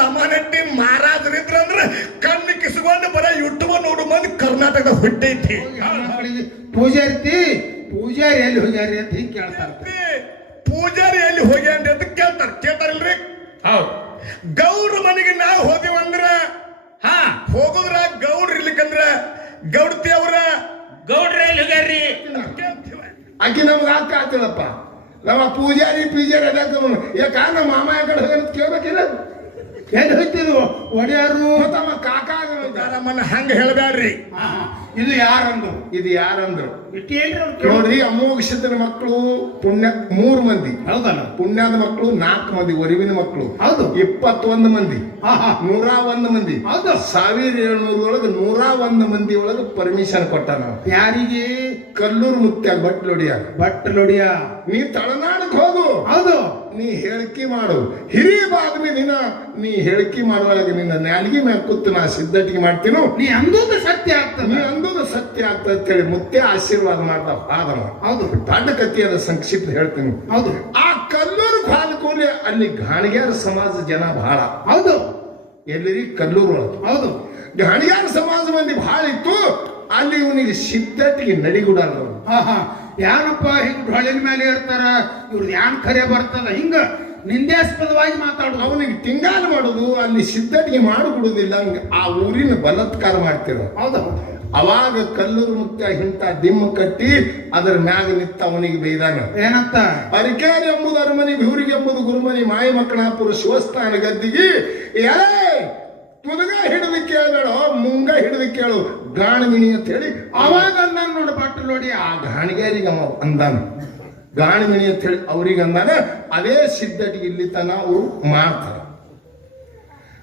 ಲಮಾನಟ್ಟಿ ಮಹಾರಾಜರಿದ್ರಂದ್ರ ಕಣ್ಣು ಕಿಸ್ಕೊಂಡು ಬರ ಯೂಟ್ಯೂಬ್ ನೋಡು ಮಂದಿ ಕರ್ನಾಟಕದ ಹುಟ್ಟೈತಿ. ಪೂಜಾರಿ ಎಲ್ಲಿ ಹೋಗ್ಯಾರಿ ಅಂತ ಹಿಂಗ್ ಕೇಳ್ತಾರ. ಪೂಜಾರಿ ಎಲ್ಲಿ ಹೋಗ್ಯಾನ್ರಿ ಅಂತ ಕೇಳ್ತಾರಿಲ್ರಿ. ಹೌದು. ಗೌಡ್ರ ಮನೆಗೆ ನಾವು ಹೋದಿವಂದ್ರ ಹೋಗುದ್ರ ಗೌಡ್ರ ಇರ್ಲಿಕ್ಕಂದ್ರ ಗೌಡ್ತಿ ಅವ್ರ ಗೌಡ್ರ ಎಲ್ಲಿ ಹೋಗ್ಯಾರ್ರಿ? ಆಕಿ ನಮ್ಗೆ ಅಕ್ಕ ಆತಿಳಪ್ಪ. ನಮ್ಮ ಪೂಜಾರಿ ಅದಕ್ಕ ಯಾಕ ನಮ್ಮ ಮಾಮ ಯಾಕಡೆ ಹೋಗ್ಯಾನ ಕೇಳ್ಬೇಕಿಲ್ಲ. ಎಲ್ಲಿ ಹೋಗ್ತಿದ್ವು ಒಡೆಯಾರು ತಮ್ಮ ಕಾಕ ಹಂಗ ಹೇಳ್ಬ್ಯಾಡ್ರಿ. ಇದು ಯಾರಂದ್ರು ನೋಡ್ರಿ. ಅಮೋಘ ಸಿದ್ಧನ ಮಕ್ಕಳು ಪುಣ್ಯ 3 ಮಂದಿ. ಹೌದಲ್ಲ. ಪುಣ್ಯದ ಮಕ್ಕಳು 4 ಮಂದಿ. ಒರಿವಿನ ಮಕ್ಕಳು ಹೌದು 21 ಮಂದಿ. 101 ಮಂದಿ. ಹೌದು. 1700 101 ಮಂದಿ ಒಳಗೆ ಪರ್ಮಿಷನ್ ಕೊಟ್ಟ ನಾವು. ಯಾರಿಗೆ? ಕಲ್ಲೂರು ಮುತ್ಯ ಬಟ್ಲೊಡಿಯ ನೀ ತಳನಾಡಕ್ ಹೋಗು. ಹೌದು. ನೀ ಹೇಳಿಕೆ ಮಾಡು. ಹಿರಿಯ ಬಾದ್ಮಿ ದಿನ ನೀ ಹೇಳಿಕೆ ಮಾಡುವಾಗ ನಿನ್ನ ನಾಲಿಗೆ ಮ್ಯಾಗ ಕೂತು ನಾ ಸಿದ್ಧಟಿಗೆ ಮಾಡ್ತೀನೋ. ನೀ ಅಂದೋದು ಸತ್ಯ ಆಗ್ತದೆ ಅಂತೇಳಿ ಮುತ್ತೆ ಆಶೀರ್ವಾದ ಮಾಡ್ದ ಆದವ. ಹೌದು. ದೊಡ್ಡ ಕಥೆಯಾದ ಸಂಕ್ಷಿಪ್ತ ಹೇಳ್ತೀನಿ. ಹೌದು. ಆ ಕಲ್ಲೂರು ಕೂಲಿ ಅಲ್ಲಿ ಗಾಣಿಗ್ಯಾರ ಸಮಾಜ ಜನ ಬಹಳ. ಹೌದು. ಎಲ್ಲಿರಿ? ಕಲ್ಲೂರು ಒಳಗೆ. ಹೌದು. ಗಾಣಿಗ್ಯಾರ ಸಮಾಜ ಮಂದಿ ಬಹಳ ಇತ್ತು. ಅಲ್ಲಿ ಇವನಿಗೆ ಸಿದ್ಧಟಿಗೆ ನಡಿಗುಡ. ಯಾನಪ್ಪ ಹಿಂಗ್ ಹೊಳಿನ ಮೇಲೆ ಇರ್ತಾರ, ಇವ್ರದ್ದು ಯಾನ್ ಖರೆ ಬರ್ತದ, ಹಿಂಗ ನಿಂದ್ಯಾಸ್ಪದವಾಗಿ ಮಾತಾಡೋದು. ಅವನಿಗೆ ತಿಂಗಾಲ ಮಾಡೋದು, ಅಲ್ಲಿ ಸಿದ್ಧಟಿಗೆ ಮಾಡಿಬಿಡುದಿಲ್ಲ. ಆ ಊರಿನ ಬಲತ್ಕಾರ ಮಾಡ್ತಿರೋ. ಹೌದು. ಅವಾಗ ಕಲ್ಲೂರು ಮುತ್ಯ ಇಂತ ದಿಮ್ಮ ಕಟ್ಟಿ ಅದರ ಮ್ಯಾಗ ನಿತ್ತ ಅವನಿಗೆ ಬೈದಾನ. ಏನಂತ? ಅರಿಕೇರಿ ಎಂಬುದು ಅರಮನೆ, ಭಿವರಿಗೆ ಎಂಬುದು ಗುರುಮನಿ, ಮಾಯಿ ಮಕ್ಕಳಾಪುರ ಶಿವಸ್ಥಾನ ಗದ್ದಿಗೆ ತುದಗ ಹಿಡಿದು ಕೇಳಬೇಡ, ಮುಂಗ ಹಿಡಿದು ಕೇಳು ಗಾಣಿಮಿಣಿ ಅಂತ ಹೇಳಿ ಅವಾಗ ಅಂದಾನ. ನೋಡ ಬಟ್ಟಲು ನೋಡಿ ಆ ಗಾಣಿಗ್ಯಾರಿಗೆ ಅಂದಾನ ಗಾಣಿಮಿಣಿ ಅಂತ ಹೇಳಿ ಅವ್ರಿಗೆ ಅಂದಾನ. ಅದೇ ಸಿದ್ಧಟಿಗೆ ಇಲ್ಲಿ ತನ ಅವರು ಮಾಡ್ತಾರ.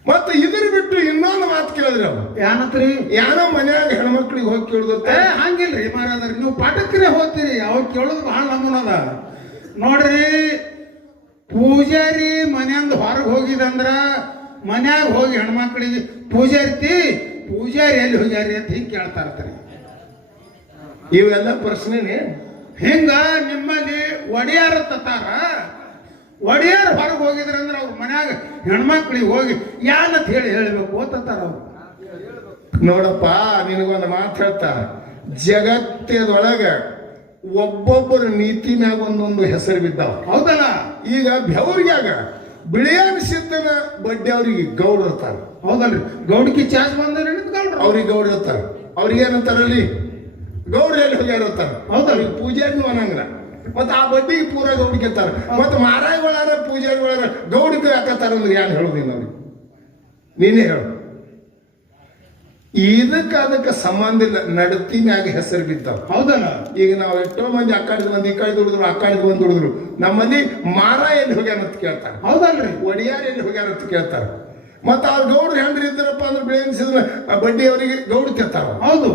ಮತ್ತೆ ಇದ್ರ ಬಿಟ್ಟು ಇನ್ನೊಂದು ಮಾತು ಕೇಳಿದ್ರಿ ಅವ್ರು. ಏನಂತ್ರಿ? ಯಾರೋ ಮನ್ಯಾಗ ಹೆಣ್ಮಕ್ಳಿಗೆ ಹೋಗಿ ಕೇಳುದು. ಹಂಗಿಲ್ರಿ ಮಾರಾದ್ರ, ನೀವು ಪಾಠಕ್ಕನೇ ಹೋಗ್ತೀರಿ. ಅವ್ರು ಕೇಳೋದು ಬಹಳ ನಮೂನದ ನೋಡ್ರಿ. ಪೂಜಾರಿ ಮನೆಯಿಂದ ಹೊರಗೆ ಹೋಗಿದಂದ್ರ ಮನ್ಯಾಗ ಹೋಗಿ ಹೆಣ್ಮಕ್ಳಿಗೆ ಪೂಜಾರಿ ಎಲ್ಲಿ ಹೋಗ್ಯಾರಿ ಅಂತ ಹಿಂಗ್ ಕೇಳ್ತಾ ಇರ್ತಾರೆ. ಇವೆಲ್ಲ ಪ್ರಶ್ನೆನೇ. ಹಿಂಗ ನಿಮ್ಮಲ್ಲಿ ಒಡೆಯಾರ ತತ್ತಾರ. ಒಡೆಯಾರ ಹೊರಗೆ ಹೋಗಿದ್ರಂದ್ರ ಅವ್ರ ಮನ್ಯಾಗ ಹೆಣ್ಮಕ್ಳಿಗೆ ಹೋಗಿ ಯಾನಂತ ಹೇಳ್ಬೇಕು ಓದ್ತಾರ ಅವ್ರು. ನೋಡಪ್ಪ, ನಿನಗೊಂದು ಮಾತು ಹೇಳ್ತಾರ. ಜಗತ್ತದೊಳಗ ಒಬ್ಬೊಬ್ಬರ ನೀತಿ ಮ್ಯಾಗ ಒಂದೊಂದು ಹೆಸರು ಬಿದ್ದಾವ. ಹೌದಲ್ಲ. ಈಗ ಬೆವರಿಗ್ಯಾಗ ಬಿಳಿಯಾನ ಸಿದ್ದನ ಬಡ್ಡಿ ಅವ್ರಿಗೆ ಗೌಡ್ರು ಇರ್ತಾರ. ಹೌದಲ್ರಿ. ಗೌಡ್ಕಿ ಚಾರ್ಜ್ ಬಂದ್ರೆ ಗೌಡ್ರು ಅವ್ರಿಗೆ ಗೌಡ್ರು ಇರ್ತಾರ. ಅವ್ರಿಗೆ ಏನಂತಾರಲ್ಲಿ ಗೌಡ್ರು ಎಲ್ಲಿ ಹೋಗ್ಯಾರ ಇರ್ತಾರ. ಹೌದಲ್ರಿ. ಪೂಜಾರಿನೂ ಅನ್ನಂಗಿಲ್ಲ. ಮತ್ತ ಆ ಬಡ್ಡಿಗೆ ಪೂರ ಗೌಡಿಗೆ ಇರ್ತಾರ. ಮತ್ತ ಮಾರಾಯಿಗಳಾರ ಪೂಜಾರಿಗಳಾರ ಗೌಡಿಗೆ ಹಾಕತ್ತಾರ ಅಂದ್ರೆ ಯಾರು ಹೇಳುದಿಲ್ಲ ಅವ್ರಿಗೆ. ನೀನೇ ಹೇಳು. ಅದಕ್ಕೆ ಸಂಬಂಧ ಇಲ್ಲ. ನಡತಿ ಮ್ಯಾಗ ಹೆಸರು ಬಿದ್ದಾವ. ಹೌದಲ್ಲ. ಈಗ ನಾವು ಎಷ್ಟೋ ಮಂದಿ ಅಕ್ಕಾಡಿದ್ ಮಂದಿ ಈ ಕಡೆ ದುಡಿದ್ರು, ಅಕ್ಕಾಡಿದ್ ಬಂದು ದುಡಿದ್ರು. ನಮ್ಮಲ್ಲಿ ಮಾರ ಎಲ್ಲಿ ಹೋಗ್ಯಾರ ಅಂತ ಕೇಳ್ತಾರ. ಹೌದಲ್ರಿ. ಒಡಿಯಾರ್ ಎಲ್ಲಿ ಹೋಗ್ಯಾರ ಅಂತ ಕೇಳ್ತಾರ. ಮತ್ತ ಅವ್ರ ಗೌಡ್ರು ಹೆಂಡ್ರಿ ಇದ್ದಾರಪ್ಪ ಅಂದ್ರೆ ಬೆಳೆ ಅನ್ಸಿದ್ರ ಬಡ್ಡಿ ಅವರಿಗೆ ಗೌಡ್ ಕೆತ್ತಾರ. ಹೌದು.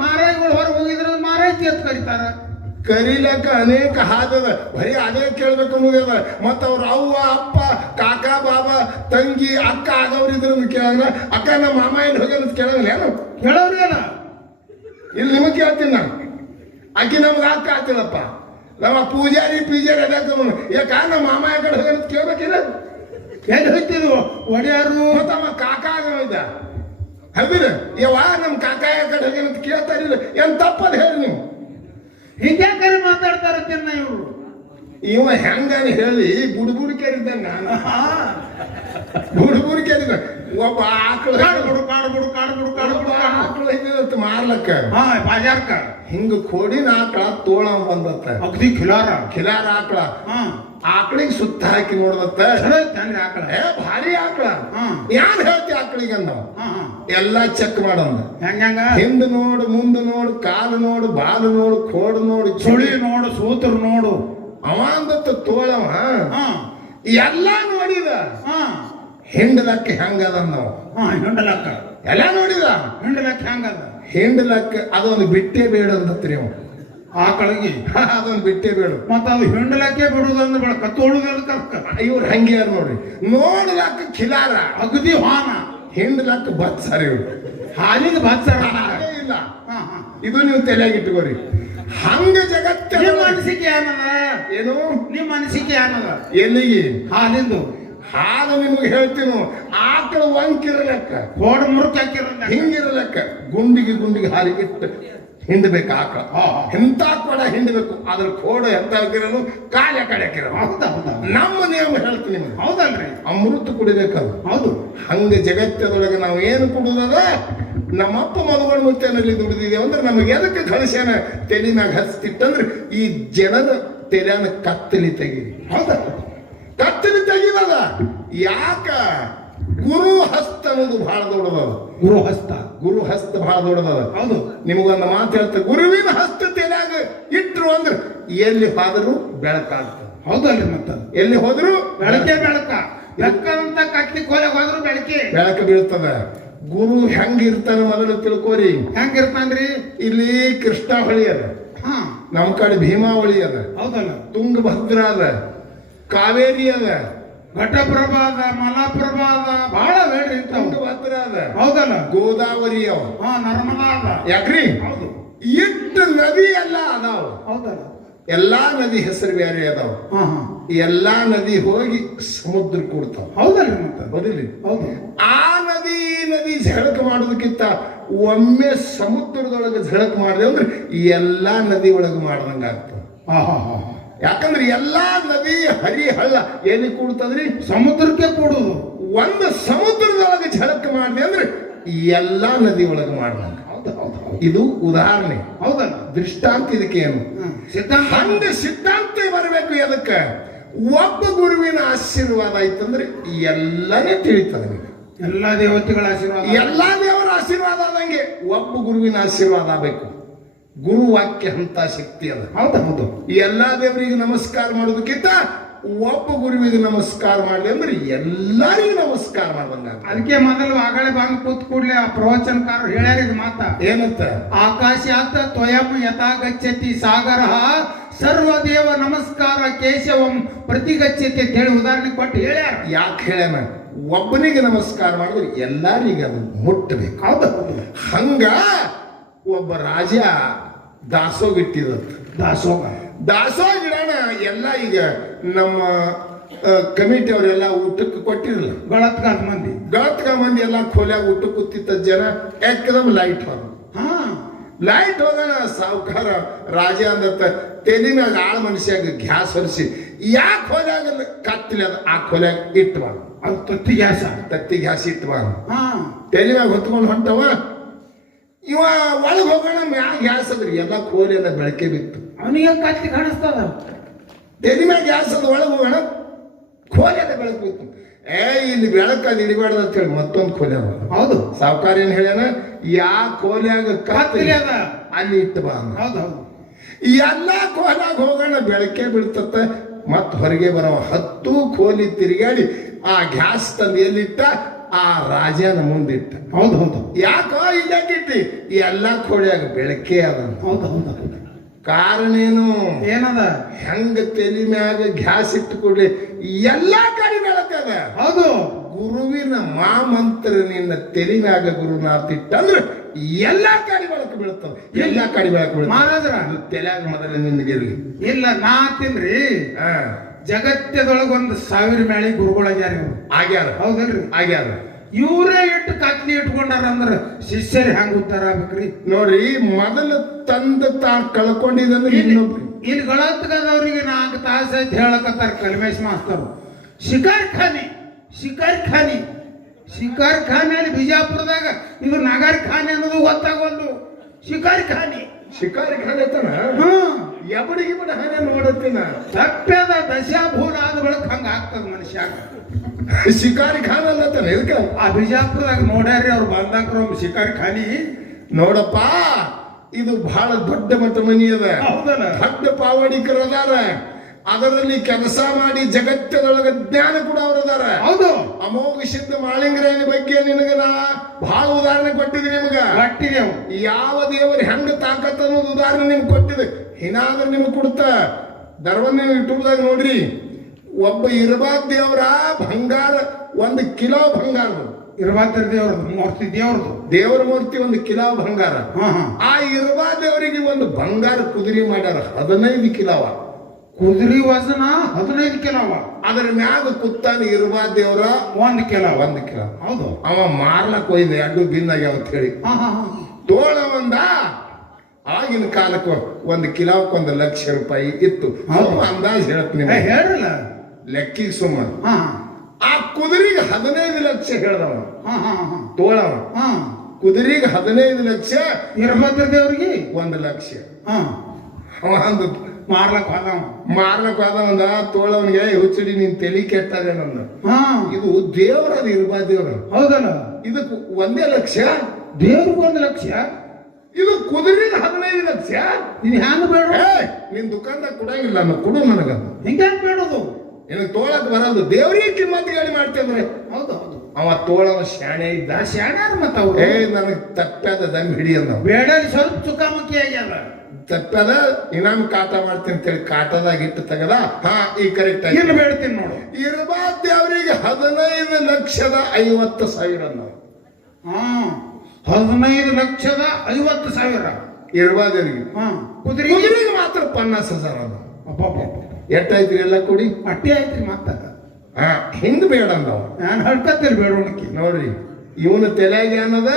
ಮಾರಾಯಿಗಳು ಹೊರಗೆ ಹೋಗಿದ್ರ ಮಾರಾಯ್ತಿ ಅಂತ ಕರೀತಾರ. ಕರೀಲಕ್ಕ ಅನೇಕ ಹಾದದ. ಬರೀ ಅದೇ ಕೇಳ್ಬೇಕು ಅನ್ನೋದದ. ಮತ್ತ ಅವ್ರ ಅವ್ವ ಅಪ್ಪ ಕಾಕ ಬಾಬಾ ತಂಗಿ ಅಕ್ಕ ಆಗವ್ರಿದ್ರ ಕೇಳಂಗ ಅಕ್ಕ ನಮ್ಮ ಮಾಮ ಎಲ್ಲಿ ಹೋಗ್ಯಾನ ಅಂತ ಕೇಳಂಗಿಲ್ಲ. ಏನು ಕೇಳೋರಿಗೇನ? ಇಲ್ಲಿ ನಿಮಗೆ ಕೇಳ್ತೀನಿ ನಾನು. ಆಕಿ ನಮ್ಗೆ ಅಕ್ಕ ಆತಿಲ್ಲಪ್ಪ. ನಮ್ಮ ಪೂಜಾರಿ ಅದಕ್ಕೆ ಯಾಕ ನಮ್ಮ ಮಾಮ ಯಾವ ಕಡೆ ಹೋಗ್ಯಾನ ಅಂತ ಕೇಳ್ಬೇಕಿಲ್ಲ. ಎಲ್ಲಿ ಹೋಗ್ತಿದ್ವು ಒಡೆಯಾರು ತಮ್ಮ ಕಾಕ ಆಗವಿದ್ದ. ಹೌದಿಲ್ಲ? ಯವ್ವ ನಮ್ಮ ಕಾಕ ಯಾವ ಕಡೆ ಹೋಗ್ಯಾನ ಅಂತ ಕೇಳ್ತಾರಿಲ್ಲ. ಏನ್ ತಪ್ಪದ ಹೇಳಿ ನೀವು. ಹಿಂಗ್ಯಾಕರಿ ಮಾತಾಡ್ತಾರತ್ತೇನ ಇವ್ರು. ಇವ ಹೆಂಗಾನ ಹೇಳಿ ಬುಡ್ಬುಡ್ ಕೇಳಿದ್ದ ನಾನು. ಬುಡ್ಬುಡ್ ಕೇಳಿದ ಒಬ್ಬ ಆಕಳು ಆಕಳು ಮಾರ್ಲಕ್ಕ ಬಾಜಾರ್ಕ ಹಿಂಗ ಕೋಡಿನ ಆಕಳ ತೋಳ ಬಂದತ್ತ. ಅಗ್ದಿ ಖಿಲಾರ ಆಕಳ. ಆಕಳಿಗೆ ಸುತ್ತ ಹಾಕಿ ನೋಡ್ದತ್ತ. ಆಕಳ ಭಾರಿ ಆಕಳ. ಯಾನ್ ಹೇಳ್ತಿ ಆಕಳಿಗೆ ಅಂದ. ಎಲ್ಲಾ ಚೆಕ್ ಮಾಡಂದ. ಹಿಂದ್ ನೋಡು, ಮುಂದ್ ನೋಡು, ಕಾಲು ನೋಡು, ಬಾಲು ನೋಡು, ಕೋಡು ನೋಡು, ಚುಳಿ ನೋಡು, ಸೂತರು ನೋಡು. ಅವ ಅಂದತ್ತ ತೋಳವ ಎಲ್ಲಾ ನೋಡಿದ. ಹಿಂಡಲಕ್ಕ ಹೆಂಗದ ನಾವು. ಹಿಂಡಲಕ್ಕ ಎಲ್ಲ ನೋಡಿದ. ಹಿಂಡಲಕ್ಕ ಹೆಂಗದ? ಹಿಂಡಲಕ್ಕ ಅದೊಂದು ಬಿಟ್ಟೆ ಬೇಡ ಅಂದತ್ರಿ ಅವ ಆಕಳಿಗೆ. ಅದೊಂದು ಬಿಟ್ಟೆ ಬೇಡ. ಮತ್ತ ಅದು ಹಿಂಡಲಕ್ಕೆ ಬಿಡುದಂದ್ರೆ ಬೇಡ, ಕತ್ತೋಳುದಕ್ಕ. ಇವ್ರು ಹಂಗ್ಯಾರ ನೋಡ್ರಿ. ನೋಡ್ಲಕ್ಕ ಖಿಲಾರ ಅಗದಿ ಹಾನ, ಹಿಂಡಲಕ್ಕ ಬತ್ಸಾರ. ಇವ್ರು ಹಾಲಿಗೆ ಬತ್ಸಾರ ಇಲ್ಲ. ಇದು ನೀವು ತಲೆಯಾಗಿ ಇಟ್ಕೋರಿ. ಹಂಗ ಜಗತ್ತಿನ ಮನಸ್ಸಿಗೆ ಏನದ ಏನು ನಿಮ್ಮ ಅನಿಸಿಕೆ ಏನದ ಎಲ್ಲಿಗೆ ಹಾಲಿಂದು ಹಾಲು ನಿಮ್ಗೆ ಹೇಳ್ತೀನು ಆಕಳ ವಂಕಿರಲೆಕ್ಕ ಕೋಡ್ ಮುರುಕ್ ಹಾಕಿರಲ್ಲ ಹಿಂಗಿರಲೆಕ್ಕ ಗುಂಡಿಗೆ ಹಾಲಿಗೆ ಇಟ್ಟು ಹಿಂಡಬೇಕು ಆಕಳ ಎಂತ ಕೊಡ ಹಿಂಡಬೇಕು ಅದ್ರ ಕೋಡ ಎಂತ ಹಾಕಿರೋದು ಕಾಲ ಕಡೆ ಹಾಕಿರೋದು ಹೌದಾ ಹೌದಾ ನಮ್ಮ ನಿಯಮ ಹೇಳ್ತೀನಿ ನಿಮ್ಗೆ ಹೌದಲ್ರಿ ಅಮೃತ ಕುಡಿಬೇಕದು ಹೌದು ಹಂಗ ಜಗತ್ತದೊಳಗೆ ನಾವು ಏನು ಕುಡುದದ ನಮ್ಮಪ್ಪ ಮದುಗಳು ಮುತ್ತೇನಲ್ಲಿ ದುಡಿದಿದ್ದೇವೆ ಅಂದ್ರೆ ನಮಗೆ ಎದಕ್ಕೆ ಕಳಿಸ್ಯಾನ ತೆಲಿನಾಗ ಹಚ್ತಿಟ್ಟಂದ್ರೆ ಈ ಜನರ ತೆಲಿಯನ್ನ ಕತ್ತಲಿ ತೆಗೀರಿ ಹೌದಾ ಕತ್ತಲಿ ತೆಗಿದದ ಯಾಕ ಗುರು ಹಸ್ತ ಅನ್ನೋದು ಬಹಳ ದೊಡ್ಡದದ ಗುರು ಹಸ್ತ ಬಹಳ ದೊಡ್ಡದದ ಹೌದು ನಿಮಗೊಂದು ಮಾತು ಹೇಳ್ತಾರೆ ಗುರುವಿನ ಹಸ್ತ ತೆಲಿಯಾಗ ಇಟ್ರು ಅಂದ್ರೆ ಎಲ್ಲಿ ಹೋದರೂ ಬೆಳಕಾಗ್ತದೆ ಹೌದಲ್ರಿ ಮತ್ತ ಎಲ್ಲಿ ಹೋದ್ರು ಬೆಳಕ ಬೆಕ್ಕಂತ ಕಟ್ಟಿ ಕೋಲೆ ಹೋದ್ರು ಬೆಳಕು ಬೀಳ್ತದ ಗುರು ಹೆಂಗಿರ್ತಾನ ಮೊದಲು ತಿಳ್ಕೋರಿ ಹೆಂಗಿರ್ತಾನ್ರಿ ಇಲ್ಲಿ ಕೃಷ್ಣ ಹೊಳಿ ಅದ ಹಾ ನಮ್ ಕಡೆ ಭೀಮಾವಳಿ ಅದ ಹೌದಲ್ಲ ತುಂಗಭದ್ರ ಅದ ಕಾವೇರಿ ಅದ ಘಟಪ್ರಭಾ ಅದ ಮಲಾಪ್ರಭಾ ಅದ ಬಹಳ ಬೇಡ್ರಿ ತುಂಗಭದ್ರ ಅದ ಹೌದಲ್ಲ ಗೋದಾವರಿ ಅವ ಹಾ ನರ್ಮದಾ ಅದ ಯಾಕ್ರಿ ಹೌದು ಇಟ್ಟು ನದಿ ಎಲ್ಲ ಅದಾವ ಹೌದಲ್ಲ ಎಲ್ಲಾ ನದಿ ಹೆಸರು ಬೇರೆ ಅದಾವ ಹಾ ಹಾ ಎಲ್ಲಾ ನದಿ ಹೋಗಿ ಸಮುದ್ರ ಕೂಡ್ತಾವ ಹೌದಲ್ರಿ ಮತ್ತ ಹೌದಿಲ್ಲ ಹೌದು ಆ ನದಿ ಝಳಕ ಮಾಡೋದಕ್ಕಿಂತ ಒಮ್ಮೆ ಸಮುದ್ರದೊಳಗೆ ಝಳಕ ಮಾಡಿದೆ ಅಂದ್ರೆ ಎಲ್ಲಾ ನದಿ ಒಳಗೆ ಮಾಡ್ದಂಗ ಆಗ್ತದೆ ಹಾ ಹಾ ಹಾ ಯಾಕಂದ್ರೆ ಎಲ್ಲಾ ನದಿ ಹರಿ ಹಳ್ಳ ಎಲ್ಲಿ ಕೂಡ್ತದ್ರಿ ಸಮುದ್ರಕ್ಕೆ ಕೂಡುದು ಒಂದು ಸಮುದ್ರದೊಳಗೆ ಝಳಕ ಮಾಡಿದೆ ಅಂದ್ರೆ ಎಲ್ಲಾ ನದಿ ಒಳಗೆ ಮಾಡ್ದಂಗ ಹೌದು ಹೌದು ಇದು ಉದಾಹರಣೆ ಹೌದಲ್ಲ ದೃಷ್ಟಾಂತ ಇದಕ್ಕೆ ಏನು ಸಿದ್ಧಾಂತ ಹಂಗ ಸಿದ್ಧಾಂತ ಬರಬೇಕು ಅದಕ್ಕೆ ಒಬ್ಬ ಗುರುವಿನ ಆಶೀರ್ವಾದ ಆಯ್ತಂದ್ರೆ ಎಲ್ಲನೇ ತಿಳಿತದೆ ನಿಮಗೆ ಎಲ್ಲಾ ದೇವತೆಗಳ ಆಶೀರ್ವಾದ ಎಲ್ಲಾ ದೇವರ ಆಶೀರ್ವಾದ ಆದಂಗೆ ಒಬ್ಬ ಗುರುವಿನ ಆಶೀರ್ವಾದ ಆಗಬೇಕು ಗುರು ವಾಕ್ಯ ಅಂತ ಶಕ್ತಿ ಅದ ಹೌದು ಹೌದು ಎಲ್ಲಾ ದೇವರಿಗೆ ನಮಸ್ಕಾರ ಮಾಡೋದಕ್ಕಿಂತ ಒಬ್ಬ ಗುರುವಿಗೆ ನಮಸ್ಕಾರ ಮಾಡಲಿ ಅಂದ್ರೆ ಎಲ್ಲರಿಗೂ ನಮಸ್ಕಾರ ಮಾಡ್ದಂಗ ಅದಕ್ಕೆ ಮೊದಲು ಆಗಳೇ ಬಂದು ಕೂತ್ ಕೂಡ್ಲೆ ಆ ಪ್ರವಚನಕಾರರು ಹೇಳ್ಯಾರ ಇದು ಮಾತ ಏನಂತ ಆಕಾಶಾತ್ ತ್ವಯಂ ಯಥಾ ಗಚ್ಚತಿ ಸಾಗರ ಸರ್ವದೇವ ನಮಸ್ಕಾರ ಕೇಶವಂ ಪ್ರತಿಗಚ್ಚತಿ ಅಂತ ಹೇಳಿ ಉದಾಹರಣೆ ಕೊಟ್ಟು ಹೇಳ್ಯಾರ ಯಾಕೆ ಹೇಳ್ಯಾನ ಒಬ್ಬನಿಗೆ ನಮಸ್ಕಾರ ಮಾಡಿದ್ರೆ ಎಲ್ಲರಿಗೂ ಅದು ಮುಟ್ಟಬೇಕು ಹೌದು ಹಂಗ ಒಬ್ಬ ರಾಜ ದಾಸೋಗ ಇಟ್ಟಿದಂತ ದಾಸೋಗ ಇಡೋಣ ಎಲ್ಲ ಈಗ ನಮ್ಮ ಕಮಿಟಿ ಅವರೆಲ್ಲ ಊಟಕ್ಕೆ ಕೊಟ್ಟಿರಲ್ಲ ಗಳತ್ಕ ಮಂದಿ ಎಲ್ಲ ಖೋಲ್ಯಾಗ ಊಟಕ್ಕೆ ಕೂತಿದ್ದ ಜನ ಏಕದಮ್ ಲೈಟ್ ಹೋದ ಲೈಟ್ ಹೋಗೋಣ ಸಾವುಕಾರ ರಾಜ ಅಂದತ್ತ ತೆಲಿ ಮ್ಯಾಗ ಆಳ ಮನುಷ್ಯಾಗ ಗ್ಯಾಸ್ ಹೊರಿಸಿ ಯಾಕೆ ಹೋದಾಗ ಕತ್ತಲಿ ಅದ ಆ ಖೋಲ್ಯಾಗ ಇಟ್ಟು ಬಾ ಅದು ತತ್ತಿ ಗ್ಯಾಸ್ ಇಟ್ಟು ಬಾ ತೆಲಿ ಮ್ಯಾಗ ಹೊತ್ಕೊಂಡು ಹೊಂಟವ ಇವ ಒಳಗೆ ಹೋಗೋಣ ಮ್ಯಾಗ ಗ್ಯಾಸ್ ಅದ್ರಿ ಎಲ್ಲ ಖೋಲಿ ಎಲ್ಲ ಬೆಳಕೆ ಬಿತ್ತು ಅವನಿಗೆ ಕತ್ತಿ ಕಾಣಿಸ್ತದ ತೆಲಿ ಮ್ಯಾಗ ಗ್ಯಾಸ್ ಅದ ಒಳಗೆ ಹೋಗೋಣ ಖೋಲಿ ಎಲ್ಲ ಬೆಳಕು ಬಿತ್ತು ಇಲ್ಲಿ ಬೆಳಕಲ್ಲಿ ಇಡಬಾರ್ದು ಅಂತ ಹೇಳಿ ಮತ್ತೊಂದು ಖೋಲಿ ಅದ ಹೌದು ಸಾವುಕಾರ ಏನ್ ಹೇಳ್ಯಾನ ಯಾ ಖೋಲಿಯಾಗ ಕತ್ತಲಿ ಅದ ಅಲ್ಲಿ ಇಟ್ಟು ಬಾ ಹೌದು ಹೌದು ಎಲ್ಲಾ ಖೋಲ್ಯಾಗ ಹೋಗೋಣ ಬೆಳಕೆ ಬೀಳ್ತತ್ತ ಮತ್ ಹೊರಗೆ ಬರವ 10 ಖೋಲಿ ತಿರುಗಾಡಿ ಆ ಗ್ಯಾಸ್ ತಂದು ಎಲ್ಲಿಟ್ಟ ಆ ರಾಜನ ಮುಂದಿಟ್ಟ ಹೌದು ಹೌದು ಯಾಕೋ ಇಲ್ಲಕ್ಕಿಟ್ಟಿ ಎಲ್ಲಾ ಖೋಲಿಯಾಗ ಬೆಳಕೆ ಅದ ಹೌದು ಹೌದು ಕಾರಣ ಏನು ಏನದ ಹೆಂಗ ತೆಲಿ ಮ್ಯಾಗ ಗ್ಯಾಸ್ ಇಟ್ಟು ಕೊಡ್ಲಿ ಎಲ್ಲಾ ಕಡೆ ಬೆಳಕದ ಹೌದು ಗುರುವಿನ ಮಾಮಂತ್ರ ನಿನ್ನ ತೆಲಿ ಮ್ಯಾಗ ಗುರುನಾಥ ಇಟ್ಟಂದ್ರೆ ಎಲ್ಲಾ ಕಡೆ ಬೆಳಕು ಬೀಳ್ತದ ಎಲ್ಲಾ ಕಡೆ ಬೆಳಕು ಬೀಳ್ತದ ಮಹಾರಾಜರ ತೆಲ್ಯಾಗ ಮೊದಲ ನಿನ್ಗಿರ್ಲಿ ಇಲ್ಲ ನಾ ತಿನ್ರಿ ಜಗತ್ತದೊಳಗ 1,000 ಮೇಳಿ ಗುರುಗಳಾಗ್ಯಾರ ಆಗ್ಯಾರ ಹೌದಲ್ರಿ ಆಗ್ಯಾರ ಇವ್ರೇ ಇಟ್ಟು ಕತ್ಲಿ ಇಟ್ಕೊಂಡಾರ ಅಂದ್ರ ಶಿಷ್ಯರು ಹೆಂಗ ಉತ್ತಾರ ಆಗ್ಬೇಕ್ರಿ ನೋಡ್ರಿ ಮೊದಲು ತಂದ ತಾ ಕಳ್ಕೊಂಡಿದಂದ್ರೆ ಇನ್ನೊಬ್ರು ಇಲ್ಲಿ ಗಳತ್ಗದವ್ರಿಗೆ 4 ತಾಸ ಐತಿ ಹೇಳಕತ್ತಾರ ಕಲ್ಮೇಶ್ ಮಾಸ್ತರು ಶಿಕಾರಿ ಖಾನೆ ಅಲ್ಲಿ ಬಿಜಾಪುರದಾಗ ಇದು ನಗರ್ ಖಾನೆ ಅನ್ನೋದು ಗೊತ್ತಾಗೋದು ಶಿಕಾರಿ ಖಾನೆ ಐತನ ಎಬಡಿ ಗಿಬಡಿ ಹಾನೆ ನೋಡತ್ತಿನ ಸತ್ಯದ ದಶಾಭೂಲ ಆದ ಬಳಕ ಹಂಗ ಆಗ್ತದ ಮನುಷ್ಯ ಶಿಕಾರಿ ಖಾನ್ ಅಲ್ಲತ್ತಾನ ಇದಕ್ಕ ಆ ಬಿಜಾಪುರದಾಗ ನೋಡ್ಯಾರಿ ಅವ್ರು ಬಂದಾಕ್ರ ಶಿಕಾರಿ ಖಾನಿ ನೋಡಪ್ಪ ಇದು ಬಹಳ ದೊಡ್ಡ ಮಟ್ಟ ಮನಿ ಅದ ಹೌದಲ್ಲ ದೊಡ್ಡ ಪಾವಡಿಕರು ಅದಾರ ಅದರಲ್ಲಿ ಕೆಲಸ ಮಾಡಿ ಜಗತ್ತದೊಳಗ ಜ್ಞಾನ ಕೂಡ ಅವ್ರು ಅದಾರ ಹೌದು ಅಮೋಘ ಸಿದ್ಧ ಮಾಳಿಂಗರಾಯನ ಬಗ್ಗೆ ನಿನಗ ನಾ ಬಹಳ ಉದಾಹರಣೆ ಕೊಟ್ಟಿದ್ದೀನಿ ನಿಮ್ಗ ಯಾವ ದೇವರು ಹೆಂಗ ತಾಕತ್ ಅನ್ನೋದು ಉದಾಹರಣೆ ನಿಮ್ಗೆ ಕೊಟ್ಟಿದೆ ಏನಾದ್ರೂ ನಿಮ್ಗೆ ಕೊಡ್ತ ದರ್ವನ್ನ ಯೂಟ್ಯೂಬ್ದಾಗ ನೋಡ್ರಿ ಒಬ್ಬ ಇರಬಾದ್ ದೇವರ ಬಂಗಾರ 1 ಕಿಲೋ ಬಂಗಾರ ಇರಬಾದ್ರ ಮೂರ್ತಿ ದೇವರ ಮೂರ್ತಿ 1 ಕಿಲೋ ಬಂಗಾರ ಆ ಇರಬಾದ್ ದೇವರಿಗೆ ಒಂದು ಬಂಗಾರ ಕುದುರೆ ಮಾಡ್ಯಾರ 15 ಕಿಲೋವ ಕುದುರೆ ವಜನ 15 ಕಿಲೋ ಅವ. ಅದ್ರ ಮ್ಯಾಗ ಕುತ್ತಾನ ಇರ್ಬಾ ದೇವ್ರ 1 ಕಿಲೋ. 1 ಕಿಲೋ. ಹೌದು. ಅವ ಮಾರ್ಲಕ್ ಹೋಯ್ದ 2 ಭಿನ್ನಾಗ್ಯಾವ ಅಂತ ಹೇಳಿ. ತೋಳ ಒಂದ ಆಗಿನ ಕಾಲಕ್ಕೆ 1 ಕಿಲೋಕ್ಕೆ 1 ಲಕ್ಷ ರೂಪಾಯಿ ಇತ್ತು. ಅಂದಾಜ್ ಹೇಳ್ತೀನಿ ಹೇಳ್ರಲ್ಲ ಲೆಕ್ಕಿಗೆ ಸುಮ್ಮ. ಆ ಕುದುರೆಗೆ 15 ಲಕ್ಷ ಹೇಳ್ದವ ತೋಳವ. ಕುದುರೆಗೆ 15 ಲಕ್ಷ, ವೀರಭದ್ರ ದೇವ್ರಿಗೆ 1 ಲಕ್ಷ. ಅವ ಅಂದ ಮಾರ್ಲಕ್ ಹೋದವಂದ ತೋಳವನಿಗೆ ಹುಚ್ಚಡಿ ನಿನ್ ತಲಿ ಕೆಟ್ಟಾಗ ನನ್ನ ಇದು ದೇವ್ರದ ಇರ್ಬಾ ದೇವ್ರ. ಹೌದಲ್ಲ, ಇದಕ್ಕೆ 1 ಲಕ್ಷ, ದೇವ್ರಿಗೆ 1 ಲಕ್ಷ, ಇದು ಕುದುರೆಗೆ 15 ಲಕ್ಷ. ಇದು ಹ್ಯಾಂಗ ಬೇಡ? ನಿನ್ ದುಕಾನ್ದಾಗ ಕೊಡಂಗಿಲ್ಲ, ಕೊಡು ನನಗ. ಹಿಂಗ್ಯಾಕ್ ಬೇಡದು? ನಿನಗೆ ತೋಳಕ್ ಬರೋದು ದೇವ್ರಿಗೆ ಕಿಮ್ಮತ್ ಗಾಡಿ ಮಾಡ್ತೇವ್ರೆ. ಹೌದು ಹೌದು. ಅವ ತೋಳವ ಶಾಣೆ ಇದ್ದ. ಶಾಣ್ಯಾರ ಮತ್ತ ಅವ್ರು. ನನಗ್ ತಪ್ಪಾದ ದಮ್ ಹಿಡಿ ಅಂದ. ಬೇಡ ಸ್ವಲ್ಪ ಚುಕ್ಕಾಮುಖಿ ಆಗ್ಯಾದ. ತಪ್ಪದ ಇನಾಮ್ ಕಾಟ ಮಾಡ್ತೀನಿ ಅಂತೇಳಿ ಕಾಟದಾಗ ಇಟ್ಟು ತೆಗದ. ಈ ಕರೆಕ್ಟ್ ಆಗಿ ಇನ್ನು ಬೇಡ್ತೀನಿ ನೋಡು. ಇರ್ಬಾ ದೇವ್ರಿಗೆ 15,50,000 ನಾವು. 15,50,000 ಇರ್ಬಾ ದೇವ್ರಿಗೆ. ಕುದುರೆಗೆ ಮಾತ್ರ 50,000 ಅದ. ಎಷ್ಟಾಯ್ತ್ರಿ ಎಲ್ಲ ಕೂಡಿ? ಅಟ್ಟಿ ಆಯ್ತ್ರಿ ಮತ್ತ. ಹಿಂಗ್ ಬೇಡ ಅಂದವ. ನಾನು ಹಡ್ಕತ್ತೇಳಿ ಬೇಡೋಣಕ್ಕೆ. ನೋಡ್ರಿ, ಇವನ ತಲೆಯಾಗ ಏನದ?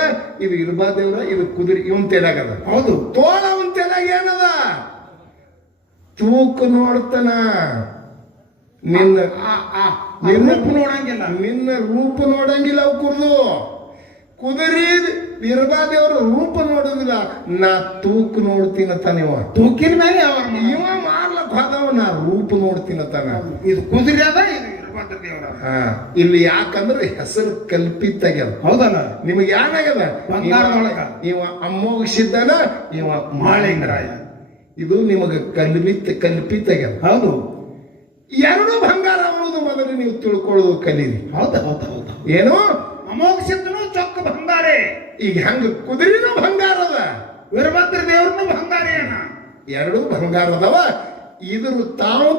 ಇದು ಇರ್ಬಾ ದೇವ್ರ, ಇದು ಕುದುರೆ ಇವನ್ ತಲೆಯಾಗದ. ಹೌದು. ತೋಳ ಅವನ್ ತಲೆಯಾಗ ಏನದ? ತೂಕ ನೋಡ್ತಾನ. ನಿನ್ನ ನೋಡಂಗಿಲ್ಲ, ನಿನ್ನ ರೂಪ ನೋಡಂಗಿಲ್ಲ. ಅವ್ ಕುದುರೆ ಇರ್ಬಾ ದೇವ್ರ ರೂಪ ನೋಡುದಿಲ್ಲ, ನಾ ತೂಕ ನೋಡ್ತೀನತ್ತಾನ. ಇವ ತೂಕಿನ ಮೇಲೆ ಇವ ಮಾರ್ಲಕ್ ಹೋದವ, ನಾ ರೂಪ ನೋಡ್ತೀನತ್ತಾನ. ಇದು ಕುದುರೆ ಅದ, ಇದು ಇರ್ಬಾದ್ರ ದೇವ್ರ. ಇಲ್ಲಿ ಯಾಕಂದ್ರೆ ಹೆಸರು ಕಲ್ಪಿತ ಆಗ್ಯದ. ಹೌದಲ್ಲ, ನಿಮಗೆ ಏನಾಗ್ಯದ? ಇವ ಅಮ್ಮೋಗಿಸಿದ್ದಾನ, ಇವ ಮಾಳಿಂಗರಾಯ. ಇದು ನಿಮಗ ಕಲ್ಪಿತ ಆಗ್ಯದ. ಹೌದು. 2 ಬಂಗಾರ ಅನ್ನೋದು ಮೊದಲು ನೀವು ತಿಳ್ಕೊಳ್ಳೋದು ಕಲೀರಿ. ಹೌದ ಹೌದ ಹೌದು. ಏನು? ಅಮೋಘಸಿದ್ದನು ಚೊಕ್ಕ ಬಂಗಾರೆ. ಈಗ ಹೆಂಗ ಕುದುರೆನೂ ಬಂಗಾರದ, ವೀರಭದ್ರ ದೇವ್ರನು ಬಂಗಾರಿ ಅಣ್ಣ. 2 ಬಂಗಾರದವ. ಇದ್ರ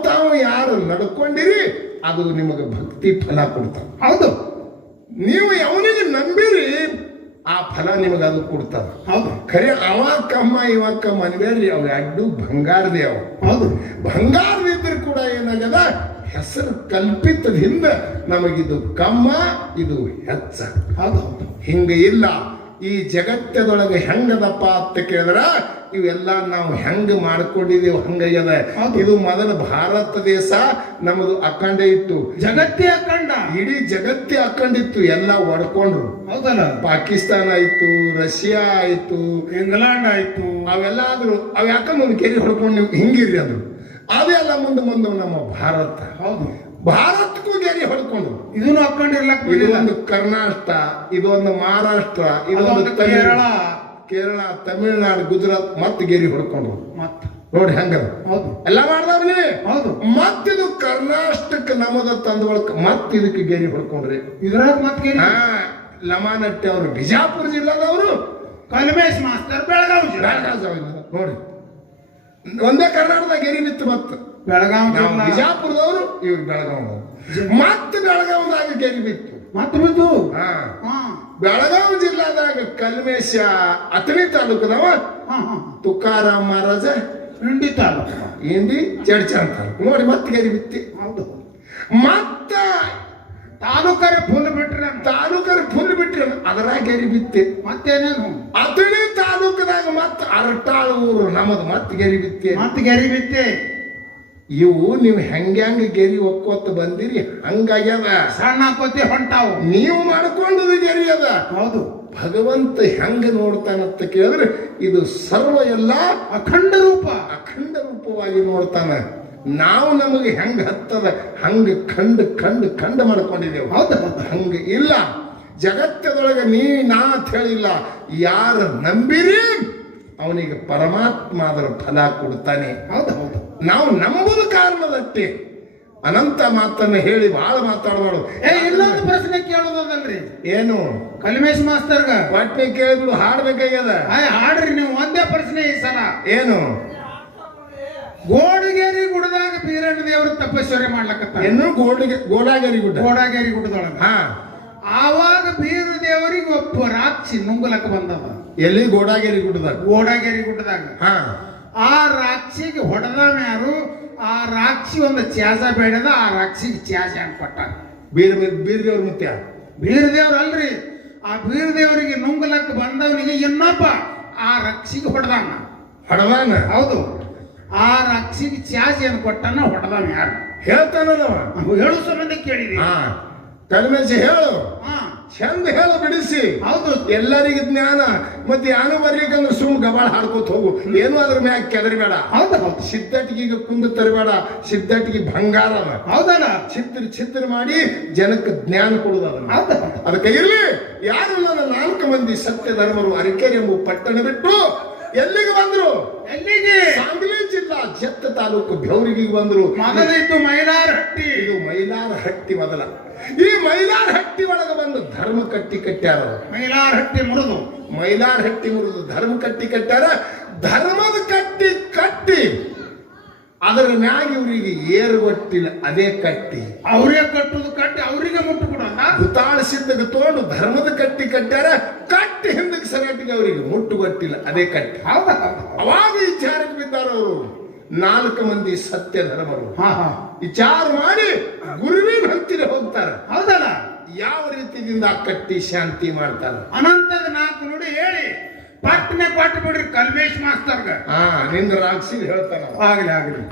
ತಾವು ಯಾರು ನಡ್ಕೊಂಡಿರಿ ಅದು ನಿಮಗೆ ಭಕ್ತಿ ಫಲ ಕೊಡ್ತಾವ. ಹೌದು. ನೀವು ಅವನಿಗೆ ನಂಬಿರಿ, ಆ ಫಲ ನಿಮಗೆ ಅದು ಕೊಡ್ತಾವ. ಹೌದು. ಖರೆ ಅವ ಕಮ್ಮ ಇವ ಕಮ್ಮ ಅನ್ಬೇಡ್ರಿ, ಅವು 2 ಬಂಗಾರದೇ ಅವ. ಹೌದು. ಬಂಗಾರದಿದ್ರು ಕೂಡ ಏನಾಗದ? ಹೆಸರು ಕಲ್ಪಿತದಿಂದ ನಮಗಿದು ಕಮ್ಮ, ಇದು ಹೆಚ್ಚ. ಹೌದು. ಹಿಂಗ ಇಲ್ಲ. ಈ ಜಗತ್ತದೊಳಗೆ ಹೆಂಗದಪ್ಪ ಅಂತ ಕೇಳಿದ್ರ ಇವೆಲ್ಲ ನಾವು ಹೆಂಗ ಮಾಡ್ಕೊಂಡಿದೀವಿ ಹಂಗಯ್ಯದ. ಇದು ಮೊದಲ ಭಾರತ ದೇಶ ನಮ್ಮದು ಅಖಂಡ ಇತ್ತು. ಜಗತ್ತೇ ಅಖಂಡ, ಇಡೀ ಜಗತ್ತೇ ಅಖಂಡಿತ್ತು. ಎಲ್ಲ ಒಡ್ಕೊಂಡ್ರು. ಹೌದಲ್ಲ, ಪಾಕಿಸ್ತಾನ ಆಯ್ತು, ರಷ್ಯಾ ಆಯ್ತು, ಇಂಗ್ಲೆಂಡ್ ಆಯ್ತು, ಅವೆಲ್ಲ ಆದ್ರು. ಅವ್ ಯಾಕಂದ್ರೆ ಒಂದು ಕೆರೆ ಹೊಡ್ಕೊಂಡು ನೀವು ಹಿಂಗಿರಿ ಅಂದ್ರು. ಅದೆಲ್ಲ ಮುಂದೆ ನಮ್ಮ ಭಾರತ. ಹೌದು. ಭಾರತಕ್ಕೂ ಗೆರೆ ಹೊಡ್ಕೊಂಡ್ರು. ಇದನ್ನು ಹಾಕೊಂಡಿರ್ಲಕ್ ಇದೊಂದು ಕರ್ನಾಟಕ, ಇದೊಂದು ಮಹಾರಾಷ್ಟ್ರ, ಇದೊಂದು ಕೇರಳ, ತಮಿಳುನಾಡು, ಗುಜರಾತ್ ಮತ್ತೆ ಗೆರೆ ಹೊಡ್ಕೊಂಡ್ರು. ನೋಡಿ ಹೆಂಗದ. ಹೌದು. ಎಲ್ಲ ಮಾಡ್ದವ್ರಿ. ಹೌದು. ಮತ್ತಿದು ಕರ್ನಾಟಕ ನಮದ ತಂದೊಳಕ ಮತ್ ಇದಕ್ಕೆ ಗೆರೆ ಹೊಡ್ಕೊಂಡ್ರಿ. ಇದ್ರಾಗ ಮತ್ತೆ ಲಮಾನಟ್ಟಿ ಅವರು ಬಿಜಾಪುರ ಜಿಲ್ಲಾದವರು, ಕಲ್ಮೇಶ್ ಮಾಸ್ತರ್ ಬೆಳಗಾವಿ ನೋಡಿ ಒಂದೇ ಕರ್ನಾಟಕದಾಗ ಗೆರೆ ಬಿತ್ತು. ಮತ್ತ ಬೆಳಗಾವಿ ಬಿಜಾಪುರದವರು, ಇವ್ರು ಬೆಳಗಾವಿ, ಮತ್ತೆ ಬೆಳಗಾವಿದಾಗ ಗೆರೆ ಬಿತ್ತು. ಮತ್ತೆ ಬಿದ್ದು ಬೆಳಗಾವಿ ಜಿಲ್ಲಾದಾಗ ಕಲ್ಮೇಶ ಅಥಣಿ ತಾಲೂಕದವ ತುಕಾರಾಮ್ ಮಹಾರಾಜ ಇಂಡಿ ತಾಲೂಕು, ಇಂಡಿ ಚಡ್ಚಾನ್ ತಾಲೂಕು. ನೋಡಿ ಮತ್ತೆ ಗೆರೆ ಬಿತ್ತಿ. ಹೌದು. ಮತ್ತ ತಾಲೂಕರ ಫುಲ್ ಬಿಟ್ರೆ ಅದರಾಗ ಗೆರೆ ಬಿತ್ತಿ. ಮತ್ತೇನೇನು? ಅಥಣಿ ತಾಲೂಕದಾಗ ಮತ್ತ ಅರಟಾಳ ಊರು ನಮ್ಮದು ಮತ್ತೆ ಗೆರೆ ಬಿತ್ತಿ. ಇವು ನೀವು ಹೆಂಗ್ಯಾಂಗ ಗೆರಿ ಒಕ್ಕೋತ ಬಂದಿರಿ ಹಂಗಾಗ್ಯದ. ಸಣ್ಣ ಕೊತ್ತಿ ಹೊಂಟಾವು, ನೀವು ಮಾಡ್ಕೊಂಡದ ಗೆರಿ ಅದ. ಹೌದು. ಭಗವಂತ ಹೆಂಗ ನೋಡ್ತಾನಂತ ಕೇಳಿದ್ರೆ ಇದು ಸರ್ವ ಎಲ್ಲ ಅಖಂಡ ರೂಪವಾಗಿ ನೋಡ್ತಾನ. ನಾವು ನಮಗೆ ಹೆಂಗ ಹತ್ತದ ಹಂಗ ಖಂಡ ಮಾಡ್ಕೊಂಡಿದ್ದೇವೆ. ಹೌದು. ಹಂಗ ಇಲ್ಲ. ಜಗತ್ತದೊಳಗೆ ನಾ ಅಂತ ಹೇಳಿಲ್ಲ. ಯಾರು ನಂಬಿರಿ ಅವನಿಗೆ ಪರಮಾತ್ಮ ಅದರ ಫಲ ಕೊಡ್ತಾನೆ. ಹೌದು. ನಾವು ನಂಬುದು ಕಾರಣದಷ್ಟೇ. ಅನಂತ ಮಾತನ್ನ ಹೇಳಿ ಬಹಳ ಮಾತಾಡಬಾರ್ದು. ಇನ್ನೊಂದು ಪ್ರಶ್ನೆ ಕೇಳೋದಲ್ರಿ. ಏನು? ಕಲ್ಮೇಶ್ ಮಾಸ್ತರ್ಗ ವಾಟ್ನೆ ಕೇಳಿದ್ರು ಹಾಡ್ಬೇಕಾಗ್ಯದ. ಹಾಡ್ರಿ ನೀವು. ಒಂದೇ ಪ್ರಶ್ನೆ ಈ ಸಲ. ಏನು? ಗೋಡಗೇರಿ ಗುಡ್ಡದಾಗ ಬೀರಣ್ಣ ದೇವರು ತಪಸ್ಸರೆ ಮಾಡ್ಲಕತ್ತ. ಏನು? ಗೋಡಾಗೇರಿ ಗುಡ್ಡದೊಳಗ. ಆವಾಗ ಬೀರ ದೇವರಿಗೆ ಒಬ್ಬ ರಾಕ್ಷಿ ನುಂಗಲಕ್ಕ ಬಂದವ. ಎಲ್ಲಿ? ಗೋಡಾಗೇರಿ ಗುಡ್ಡದಾಗ. ಆ ರಾಕ್ಷಿಗೆ ಹೊಡೆದವ ಯಾರು? ಆ ರಾಕ್ಷಿ ಒಂದು ಚಾಸ ಬೇಡದ ಆ ರಾಕ್ಷಿಗೆ ಚಾಸ ಅಂತ ಕೊಟ್ಟ. ಬೀರದೇವ್ರ ಮುತ್ಯ ಬೀರದೇವ್ರ ಅಲ್ರಿ, ಆ ಬೀರದೇವರಿಗೆ ನುಂಗಲಕ್ಕ ಬಂದವನಿಗೆ ಇನ್ನೊಬ್ಬ ಆ ರಕ್ಷಿಗೆ ಹೊಡೆದಾನ. ಹೊಡವಾನ ಹೌದು, ಆ ರಕ್ಷಿಗೆ ಚಾಸ ಏನ್ ಕೊಟ್ಟನ ಹೊಡೆದಾನ. ಯಾರು ಹೇಳ್ತಾನದವ ಹೇಳು ಸಂಬಂಧ ಕೇಳಿದಿ. ಹಾ ಕಲ್ಮೇಶ್ ಹೇಳು, ಹಾ ಚಂದ ಹೇಳು ಬಿಡಿಸಿ. ಹೌದು, ಎಲ್ಲರಿಗೂ ಜ್ಞಾನ ಮತ್ತೆ ಯಾನು ಬರ್ಲಿಕ್ಕಂದ್ರೆ ಸುಮ್ ಗಬಾಳ ಹಾಡ್ಕೋತ ಹೋಗು, ಏನು ಅದ್ರ ಮ್ಯಾಗ ಕೆದರಿಬೇಡ. ಹೌದು, ಹೌದು, ಸಿದ್ಧಟಿಗೆ ಕುಂದು ತರಬೇಡ, ಸಿದ್ಧಟಿಗೆ ಬಂಗಾರ ಹೌದಲ್ಲ, ಚಿತ್ರ ಮಾಡಿ ಜನಕ್ಕೆ ಜ್ಞಾನ ಕೊಡುದು ಅದನ್ನ. ಹೌದು, ಅದಕ್ಕೆ ಇರ್ಲಿ, ಯಾರು ನನ್ನ 4 ಮಂದಿ ಸತ್ಯ ಧರ್ಮರು ಅರಕೆರೆ ಎಂಬ ಪಟ್ಟಣ ಬಿಟ್ಟು ಎಲ್ಲಿಗೆ ಬಂದ್ರು? ಎಲ್ಲಿಗೆ? ಸಾಂಗ್ಲಿ ಜಿಲ್ಲಾ ಜತ್ತ ತಾಲೂಕು ಬೆವರಿಗೆ ಬಂದ್ರು. ಮೊದಲಿದ್ದು ಮೈಲಾರಹಟ್ಟಿ. ಇದು ಮೈಲಾರಹಟ್ಟಿ ಮೊದಲ. ಈ ಮೈಲಾರಹಟ್ಟಿ ಒಳಗೆ ಬಂದು ಧರ್ಮ ಕಟ್ಟ್ಯಾರ. ಮೈಲಾರಹಟ್ಟಿ ಮುರಿದು ಧರ್ಮ ಕಟ್ಟ್ಯಾರ. ಧರ್ಮದ ಕಟ್ಟಿ ಅದರ ಮ್ಯಾಗ ಇವರಿಗೆ ಏರುಗೊಟ್ಟಿಲ್ಲ, ಅದೇ ಕಟ್ಟಿ. ಅವರೇ ಕಟ್ಟುದು ಕಟ್ಟಿ ಅವರಿಗೆ ಮುಟ್ಟು ಕೊಡಲ್ಲ. ಹುತಾಳ ಸಿದ್ಧಗೆ ತಗೊಂಡು ಧರ್ಮದ ಕಟ್ಟ್ಯಾರ. ಕಟ್ಟಿ ಹಿಂದಕ್ಕೆ ಸಗಟಿಗೆ ಅವರಿಗೆ ಮುಟ್ಟುಗೊಟ್ಟಿಲ್ಲ, ಅದೇ ಕಟ್ಟಿ. ಹೌದಾ? ಅವಾಗ ವಿಚಾರಕ್ಕೆ ಬಿದ್ದಾರ ಅವರು 4 ಮಂದಿ ಸತ್ಯ ಧರ್ಮರು. ಹಾ ಹಾ, ವಿಚಾರ ಮಾಡಿ ಗುರುವಿನ ಹತ್ತಿರ ಹೋಗ್ತಾರೆ. ಹೌದಲ್ಲ, ಯಾವ ರೀತಿಯಿಂದ ಆ ಕಟ್ಟಿ ಶಾಂತಿ ಮಾಡ್ತಾರ. ಅನಂತದ 4 ನುಡಿ ಹೇಳಿ ಪಟ್ಟನೆ ಕೊಟ್ಟು ಬಿಡ್ರಿ ಕಲ್ಮೇಶ್ ಮಾಸ್ತರ್ಗ. ನಿಂದ ರಾಕ್ಷಿ ಹೇಳ್ತಾನ. ಆಗಲಿ ಆಗಲಿ.